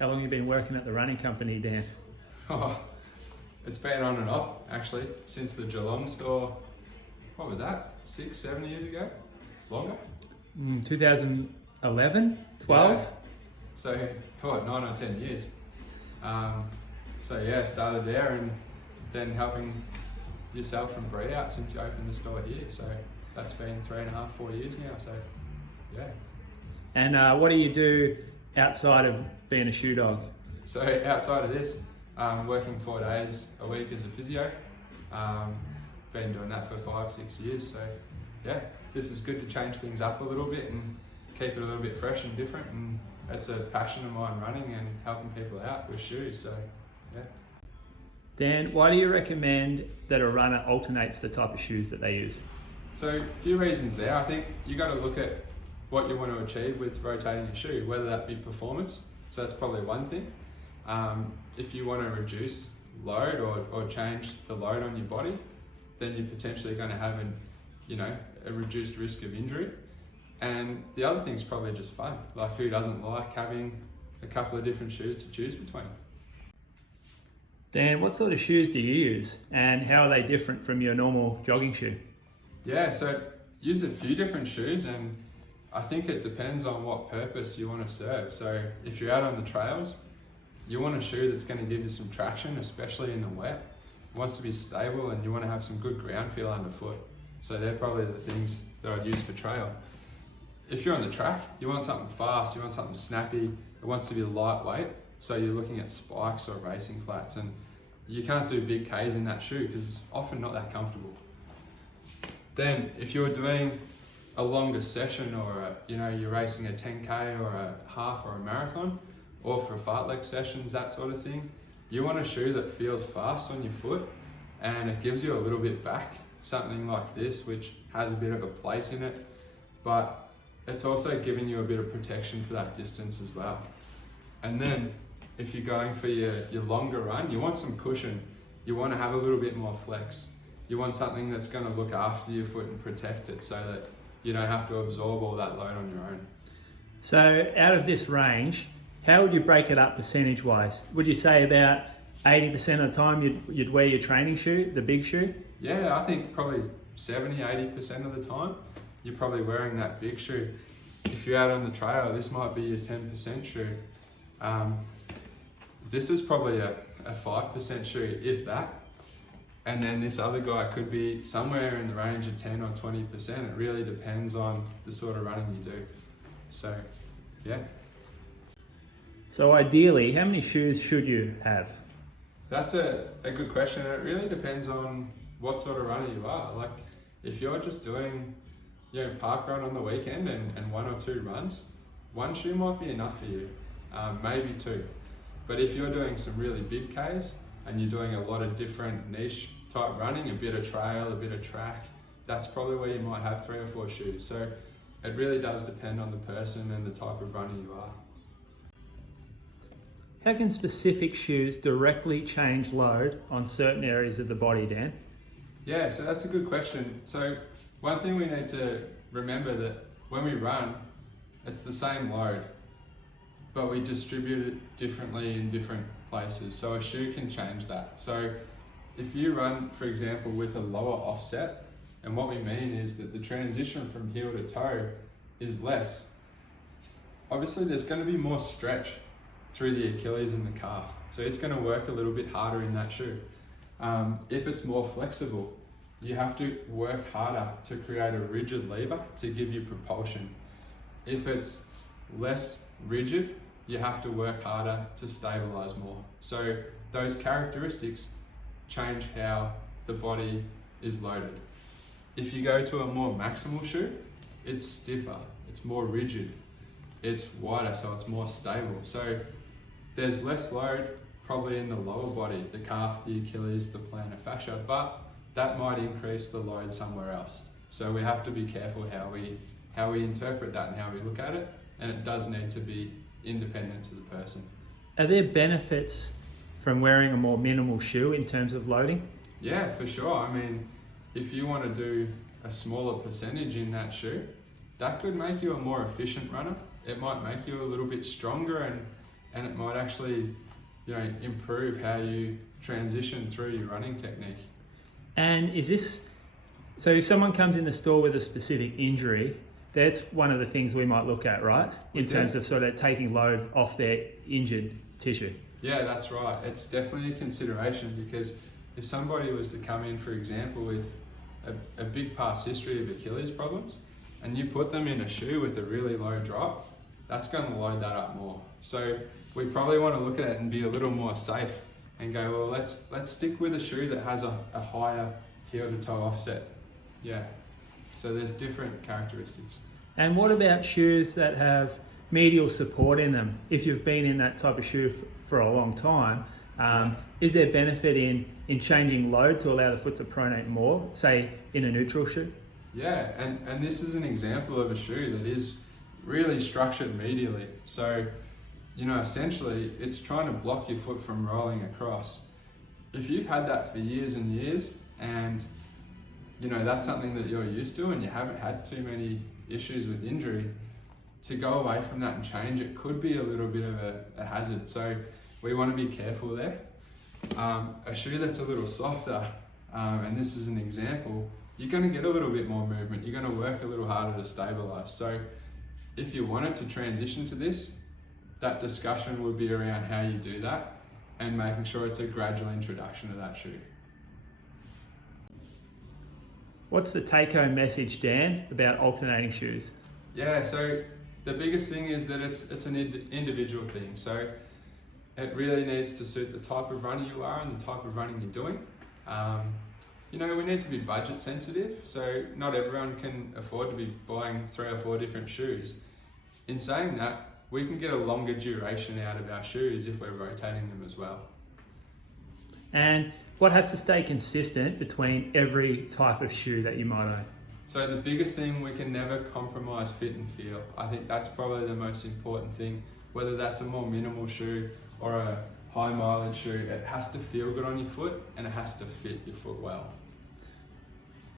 How long have you been working at the running company, Dan? Oh, it's been on and off actually since the Geelong store. What was that? 6, 7 years ago? Longer? 2011, 12? Yeah. So, what, 9 or 10 years. So yeah, started there and then helping yourself and Bree out since you opened the store here. So that's been 3.5, 4 years now. So yeah. And what do you do outside of being a shoe dog? So outside of this, working 4 days a week as a physio. Been doing that for 5, 6 years. So yeah, this is good to change things up a little bit and keep it a little bit fresh and different. And it's a passion of mine, running and helping people out with shoes. So yeah. Dan, why do you recommend that a runner alternates the type of shoes that they use? So a few reasons there. I think you got to look at what you want to achieve with rotating your shoe, whether that be performance. So that's probably one thing. If you want to reduce load or change the load on your body, then you're potentially going to have a reduced risk of injury. And the other thing is probably just fun. Like, who doesn't like having a couple of different shoes to choose between? Dan, what sort of shoes do you use and how are they different from your normal jogging shoe? Yeah, so use a few different shoes, and I think it depends on what purpose you want to serve. So if you're out on the trails, you want a shoe that's going to give you some traction, especially in the wet. It wants to be stable and you want to have some good ground feel underfoot. So they're probably the things that I'd use for trail. If you're on the track, you want something fast, you want something snappy, it wants to be lightweight. So you're looking at spikes or racing flats, and you can't do big Ks in that shoe because it's often not that comfortable. Then if you're doing a longer session or you're racing a 10K or a half or a marathon, or for fartlek sessions, that sort of thing, you want a shoe that feels fast on your foot and it gives you a little bit back. Something like this, which has a bit of a plate in it, but it's also giving you a bit of protection for that distance as well. And then if you're going for your longer run, you want some cushion. You want to have a little bit more flex. You want something that's going to look after your foot and protect it so that you don't have to absorb all that load on your own. So out of this range, how would you break it up percentage-wise? Would you say about 80% of the time you'd wear your training shoe, the big shoe? Yeah, I think probably 70, 80% of the time, you're probably wearing that big shoe. If you're out on the trail, this might be your 10% shoe. This is probably a 5% shoe, if that. And then this other guy could be somewhere in the range of 10 or 20%. It really depends on the sort of running you do. So, yeah. So ideally, how many shoes should you have? That's a good question. It really depends on what sort of runner you are. Like, if you're just doing park run on the weekend and 1 or 2 runs, 1 shoe might be enough for you, maybe 2. But if you're doing some really big Ks and you're doing a lot of different niche type running, a bit of trail, a bit of track, that's probably where you might have 3 or 4 shoes. So it really does depend on the person and the type of runner you are. How can specific shoes directly change load on certain areas of the body, Dan? Yeah, so that's a good question. So one thing we need to remember that when we run, it's the same load, but we distribute it differently in different places. So a shoe can change that. So if you run, for example, with a lower offset, and what we mean is that the transition from heel to toe is less. Obviously there's going to be more stretch through the Achilles and the calf. So it's going to work a little bit harder in that shoe. If it's more flexible, you have to work harder to create a rigid lever to give you propulsion. If it's less rigid, you have to work harder to stabilize more. So those characteristics change how the body is loaded. If you go to a more maximal shoe, it's stiffer, it's more rigid, it's wider, so it's more stable. So there's less load probably in the lower body, the calf, the Achilles, the plantar fascia, but that might increase the load somewhere else. So we have to be careful how we interpret that and how we look at it, and it does need to be independent to the person. Are there benefits from wearing a more minimal shoe in terms of loading? Yeah, for sure. I mean, if you want to do a smaller percentage in that shoe, that could make you a more efficient runner. It might make you a little bit stronger and it might actually, improve how you transition through your running technique. And is this, so if someone comes in the store with a specific injury, that's one of the things we might look at, right? In terms of sort of taking load off their injured tissue. Yeah, that's right. It's definitely a consideration, because if somebody was to come in, for example, with a big past history of Achilles problems, and you put them in a shoe with a really low drop, that's going to load that up more. So we probably want to look at it and be a little more safe and go, well, let's stick with a shoe that has a higher heel to toe offset. Yeah. So there's different characteristics. And what about shoes that have medial support in them? If you've been in that type of shoe for a long time, is there benefit in changing load to allow the foot to pronate more, say in a neutral shoe? Yeah, and this is an example of a shoe that is really structured medially. So, essentially it's trying to block your foot from rolling across. If you've had that for years and years, and that's something that you're used to and you haven't had too many issues with injury, to go away from that and change it could be a little bit of a hazard. So we want to be careful there. A shoe that's a little softer, and this is an example, you're going to get a little bit more movement. You're going to work a little harder to stabilize. So if you wanted to transition to this, that discussion would be around how you do that and making sure it's a gradual introduction to that shoe. What's the take-home message, Dan, about alternating shoes? Yeah, so the biggest thing is that it's an individual thing. So it really needs to suit the type of runner you are and the type of running you're doing. We need to be budget sensitive, so not everyone can afford to be buying 3 or 4 different shoes. In saying that, we can get a longer duration out of our shoes if we're rotating them as well. And what has to stay consistent between every type of shoe that you might own? So the biggest thing, we can never compromise fit and feel. I think that's probably the most important thing. Whether that's a more minimal shoe or a high mileage shoe, it has to feel good on your foot and it has to fit your foot well.